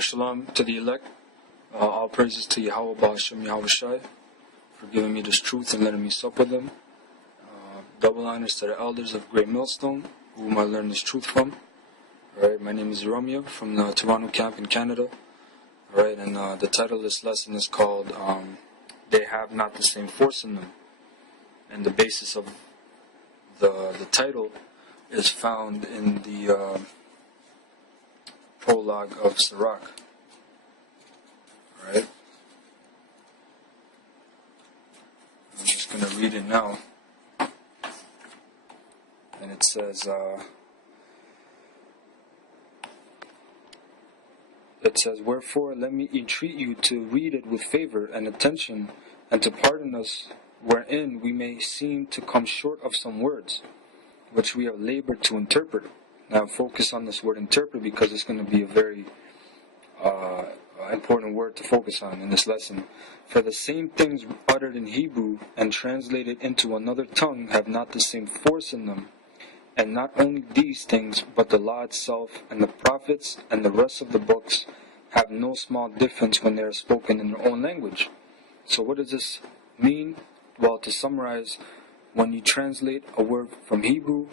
Shalom to the elect. All praises to Yahweh Ba'ashem Yahweh Shai for giving me this truth and letting me sup with them. Double honors to the elders of Great Millstone, whom I learned this truth from. Alright, my name is Romeo from the Toronto camp in Canada. Alright, and the title of this lesson is called They Have Not the Same Force in Them. And the basis of the title is found in the prologue of Sirach. Alright. I'm just going to read it now. And it says, Wherefore let me entreat you to read it with favor and attention, and to pardon us wherein we may seem to come short of some words, which we have labored to interpret. Now focus on this word interpret, because it's going to be a very important word to focus on in this lesson. For the same things uttered in Hebrew and translated into another tongue have not the same force in them. And not only these things, but the law itself and the prophets and the rest of the books have no small difference when they are spoken in their own language. So what does this mean? Well, to summarize, when you translate a word from Hebrew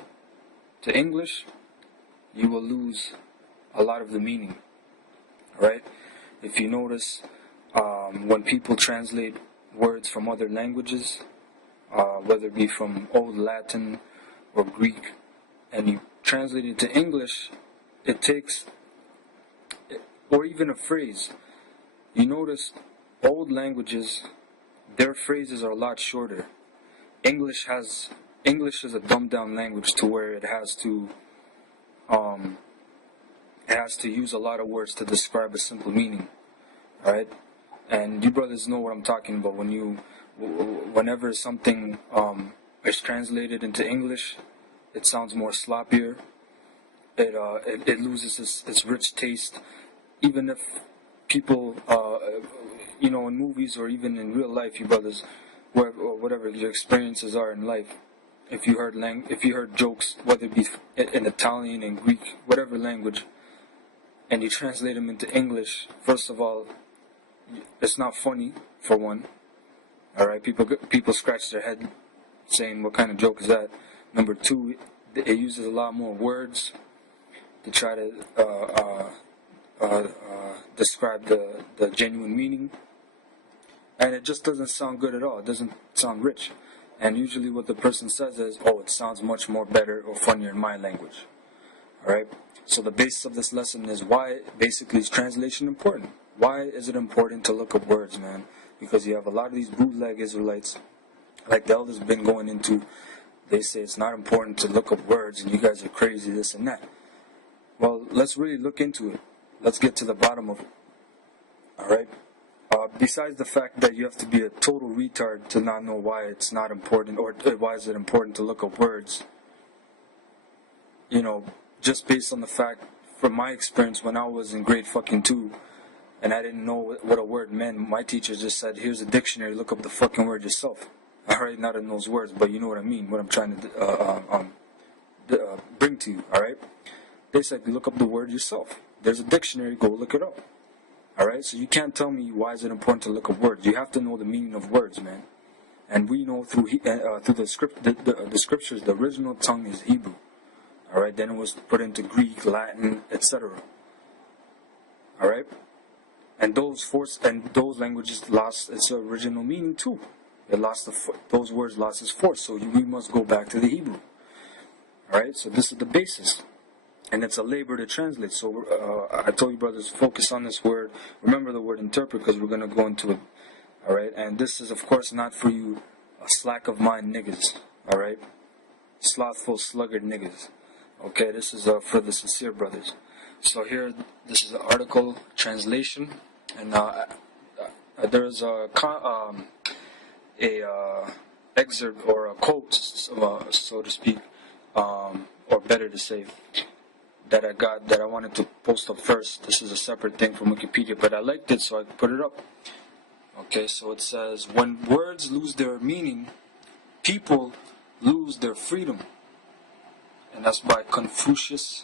to English, you will lose a lot of the meaning. Right? If you notice, when people translate words from other languages, whether it be from Old Latin or Greek, and you translate it to English, it takes, or even a phrase. You notice old languages, their phrases are a lot shorter. English is a dumbed down language to where it has to use a lot of words to describe a simple meaning. Alright? And you brothers know what I'm talking about. Whenever something is translated into English, it sounds more sloppier. It loses its rich taste. Even if people, in movies or even in real life, you brothers, or whatever your experiences are in life, if you heard jokes, whether it be in Italian and Greek, whatever language, and you translate them into English, first of all, it's not funny, for one. Alright, people scratch their head saying, what kind of joke is that? Number two, it uses a lot more words to try to describe the genuine meaning. And it just doesn't sound good at all. It doesn't sound rich. And usually what the person says is, oh, it sounds much more better or funnier in my language. Alright? So the basis of this lesson is why basically is translation important. Why is it important to look up words, man? Because you have a lot of these bootleg Israelites, like the elders have been going into, they say it's not important to look up words and you guys are crazy, this and that. Well, let's really look into it. Let's get to the bottom of it. Alright? Besides the fact that you have to be a total retard to not know why it's not important, or why is it important to look up words, just based on the fact, from my experience when I was in grade fucking 2, and I didn't know what a word meant, my teacher just said, here's a dictionary, look up the fucking word yourself. Alright, not in those words, but you know what I mean, what I'm trying to bring to you, alright? They said, look up the word yourself. There's a dictionary, go look it up. Alright, so you can't tell me why is it important to look up words. You have to know the meaning of words, man. And we know through the scriptures, the original tongue is Hebrew. Alright, then it was put into Greek, Latin, etc. Alright? And those languages lost its original meaning too. Those words lost its force, so we must go back to the Hebrew. Alright, so this is the basis. And it's a labor to translate. So I told you brothers, focus on this word. Remember the word interpret, because we're going to go into it. Alright, and this is of course not for you slack of mind niggas. Alright, slothful sluggard niggas. Okay, this is for the sincere brothers. So here, this is an article translation, and there's a excerpt or a quote, so to speak, or better to say, that I wanted to post up first. This is a separate thing from Wikipedia, but I liked it, so I put it up. Okay, so it says, when words lose their meaning, people lose their freedom. And that's by Confucius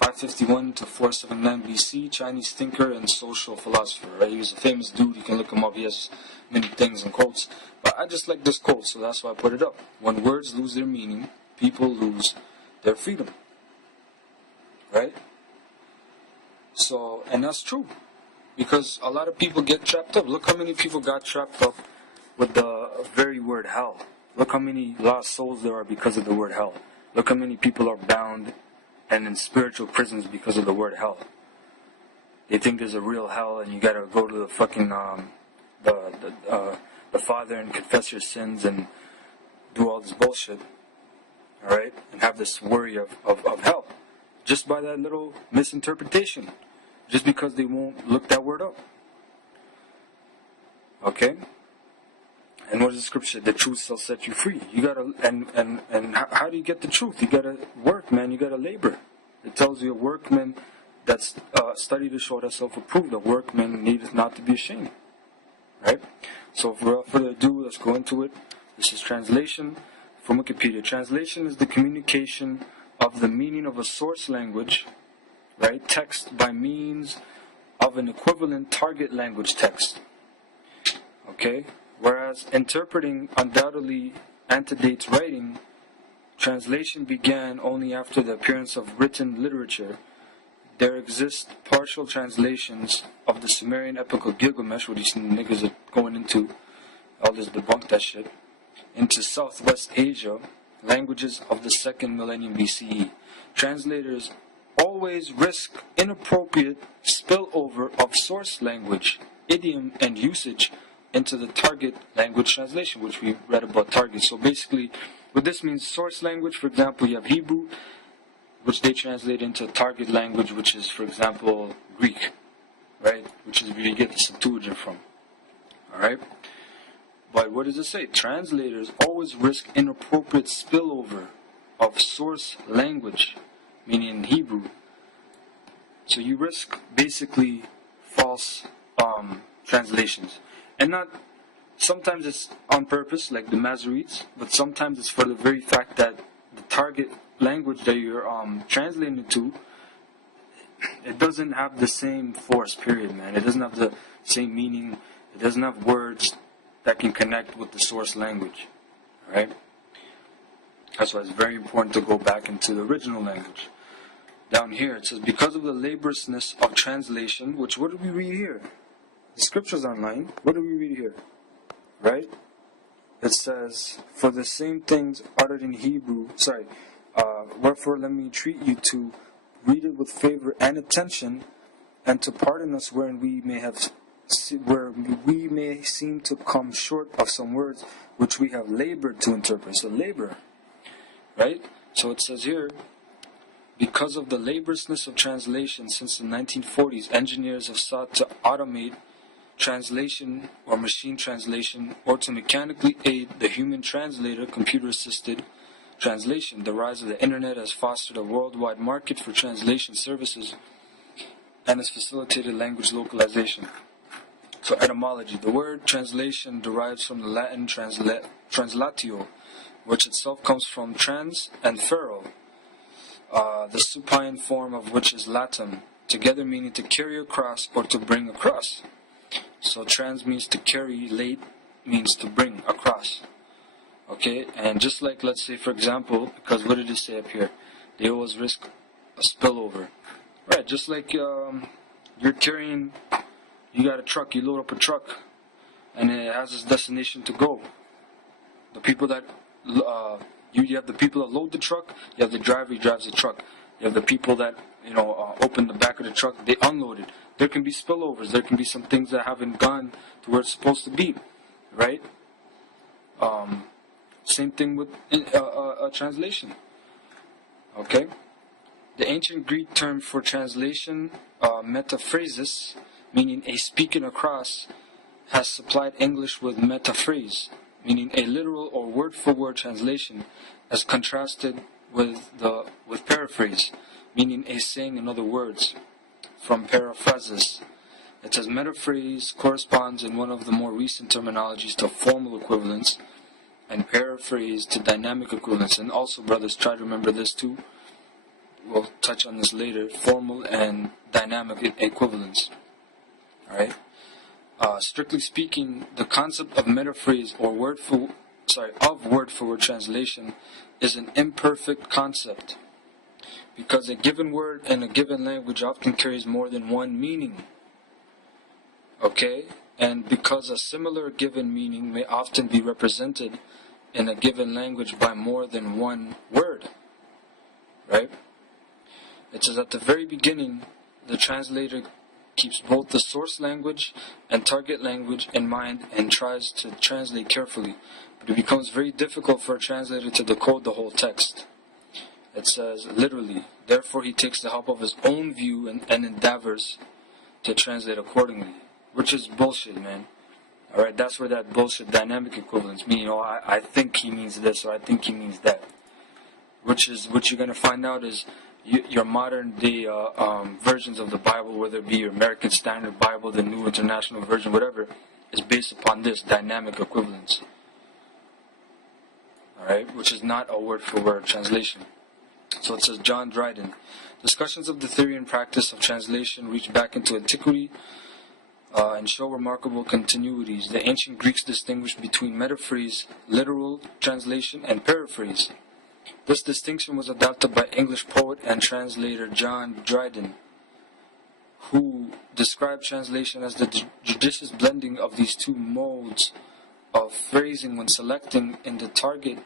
551 to 479 BC, Chinese thinker and social philosopher, right? He was a famous dude. You can look him up. He has many things and quotes. But I just like this quote, so that's why I put it up. When words lose their meaning, people lose their freedom. Right? So, and that's true. Because a lot of people get trapped up. Look how many people got trapped up with the very word hell. Look how many lost souls there are because of the word hell. Look how many people are bound and in spiritual prisons because of the word hell. They think there's a real hell and you gotta go to the fucking the Father and confess your sins and do all this bullshit, alright? And have this worry of hell. Just by that little misinterpretation. Just because they won't look that word up. Okay? And what does the scripture say? The truth shall set you free. You gotta, and how do you get the truth? You gotta work, man. You gotta labor. It tells you a workman that's study to show thyself approved. A workman needeth not to be ashamed. Right? So without further ado, let's go into it. This is translation from Wikipedia. Translation is the communication of the meaning of a source language, right, text by means of an equivalent target language text. Okay? Whereas interpreting undoubtedly antedates writing, translation began only after the appearance of written literature. There exist partial translations of the Sumerian epic of Gilgamesh, where these niggas are going into, all this debunk that shit, into Southwest Asia, languages of the 2nd millennium BCE. Translators always risk inappropriate spillover of source language, idiom, and usage into the target language translation, which we read about target. So basically, what this means, source language, for example, you have Hebrew, which they translate into target language, which is, for example, Greek, right? Which is where you get the Septuagint from, alright? But what does it say? Translators always risk inappropriate spillover of source language, meaning Hebrew. So you risk basically false translations. And not, sometimes it's on purpose, like the Masoretes, but sometimes it's for the very fact that the target language that you're translating to, it doesn't have the same force, period, man. It doesn't have the same meaning. It doesn't have words that can connect with the source language, alright? That's why it's very important to go back into the original language. Down here, it says, because of the laboriousness of translation, which, what do we read here? The scriptures online. What do we read here? Right? It says, for the same things uttered in Hebrew, wherefore let me entreat you to read it with favor and attention, and to pardon us where we may seem to come short of some words which we have labored to interpret. So labor, right? So it says here, because of the laboriousness of translation since the 1940s, engineers have sought to automate translation or machine translation, or to mechanically aid the human translator, computer-assisted translation. The rise of the internet has fostered a worldwide market for translation services and has facilitated language localization. So etymology. The word translation derives from the Latin translatio, which itself comes from trans and fero, the supine form of which is latum, together meaning to carry across or to bring across. So trans means to carry, late means to bring across. Okay, and just like, let's say, for example, because what did it say up here? They always risk a spillover. Right, just like you're carrying, you got a truck, you load up a truck, and it has its destination to go. The people that, you have the people that load the truck, you have the driver who drives the truck. You have the people that, open the back of the truck, they unload it. There can be spillovers, there can be some things that haven't gone to where it's supposed to be, right? Same thing with a translation, okay? The ancient Greek term for translation, metaphrasis, meaning a speaking across, has supplied English with metaphrase, meaning a literal or word-for-word translation, as contrasted with paraphrase, meaning a saying in other words, from paraphrasis. It says metaphrase corresponds in one of the more recent terminologies to formal equivalence, and paraphrase to dynamic equivalence. And also, brothers, try to remember this too. we'll touch on this later, formal and dynamic equivalence. Alright? Strictly speaking, the concept of metaphrase or word-for-word translation is an imperfect concept, because a given word in a given language often carries more than one meaning. Okay? And because a similar given meaning may often be represented in a given language by more than one word. Right? It says at the very beginning, the translator keeps both the source language and target language in mind and tries to translate carefully. But it becomes very difficult for a translator to decode the whole text. It says, literally, therefore he takes the help of his own view and endeavors to translate accordingly. Which is bullshit, man. Alright, that's where that bullshit dynamic equivalence means, I think he means this or I think he means that. Which is, what you're going to find out is your modern day versions of the Bible, whether it be your American Standard Bible, the New International Version, whatever, is based upon this dynamic equivalence. Alright, which is not a word-for-word translation. So it says, John Dryden, discussions of the theory and practice of translation reach back into antiquity and show remarkable continuities. The ancient Greeks distinguished between metaphrase, literal translation, and paraphrase. This distinction was adopted by English poet and translator John Dryden, who described translation as the judicious blending of these two modes of phrasing when selecting in the target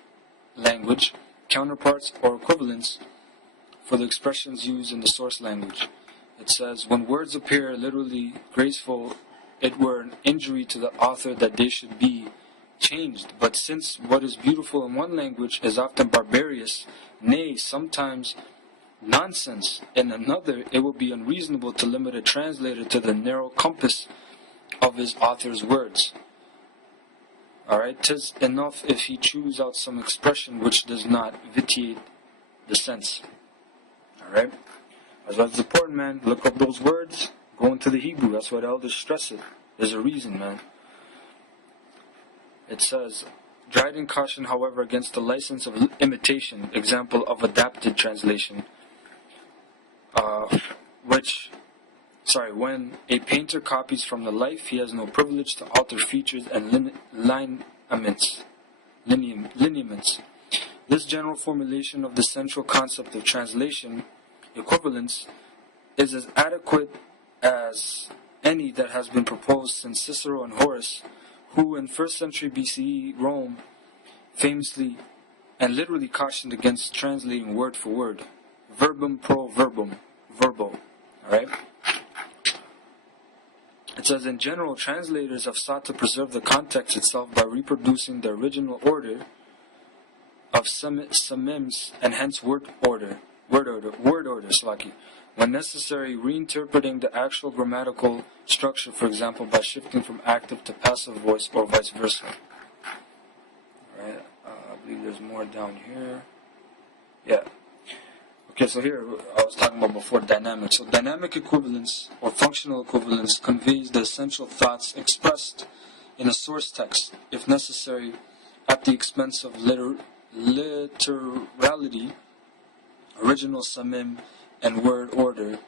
language counterparts or equivalents for the expressions used in the source language. It says, when words appear literally graceful, it were an injury to the author that they should be changed. But since what is beautiful in one language is often barbarous, nay, sometimes nonsense in another, it will be unreasonable to limit a translator to the narrow compass of his author's words. Alright, 'tis enough if he choose out some expression which does not vitiate the sense. Alright? That's important, man. Look up those words. Go into the Hebrew. That's why the elders stress it. There's a reason, man. It says, Dryden cautioned, however, against the license of imitation, example of adapted translation, when a painter copies from the life, he has no privilege to alter features and lineaments. This general formulation of the central concept of translation equivalence is as adequate as any that has been proposed since Cicero and Horace, who in 1st century BCE Rome famously and literally cautioned against translating word for word, verbum pro verbum, verbo. Alright? It says, in general, translators have sought to preserve the context itself by reproducing the original order of semims and hence word order, Slaki. When necessary, reinterpreting the actual grammatical structure, for example, by shifting from active to passive voice or vice versa. Alright, I believe there's more down here. Yeah. Okay, so here, I was talking about before dynamic. So dynamic equivalence or functional equivalence conveys the essential thoughts expressed in a source text, if necessary, at the expense of literality, original samim, and word order,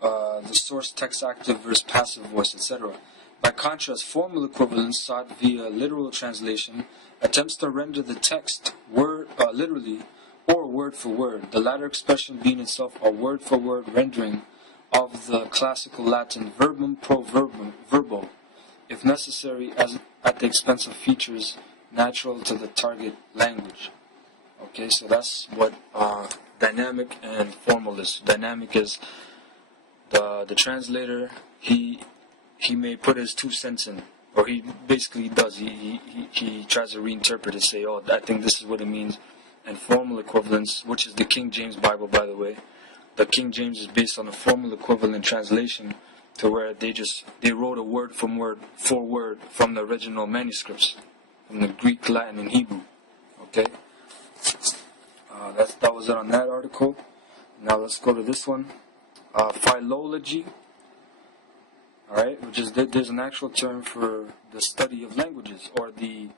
the source text active versus passive voice, etc. By contrast, formal equivalence sought via literal translation attempts to render the text literally or word for word, the latter expression being itself a word for word rendering of the classical Latin verbum pro verbum, verbo, if necessary, as at the expense of features natural to the target language. Okay, so that's what dynamic and formal is. Dynamic is the translator, he may put his 2 cents in, or he basically does. He tries to reinterpret it, say, oh, I think this is what it means. And formal equivalence, which is the King James Bible, by the way. The King James is based on a formal equivalent translation, to where they wrote a word for word from the original manuscripts, from the Greek, Latin, and Hebrew. Okay, that was it on that article. Now let's go to this one, philology. All right, which is there's an actual term for the study of languages, or the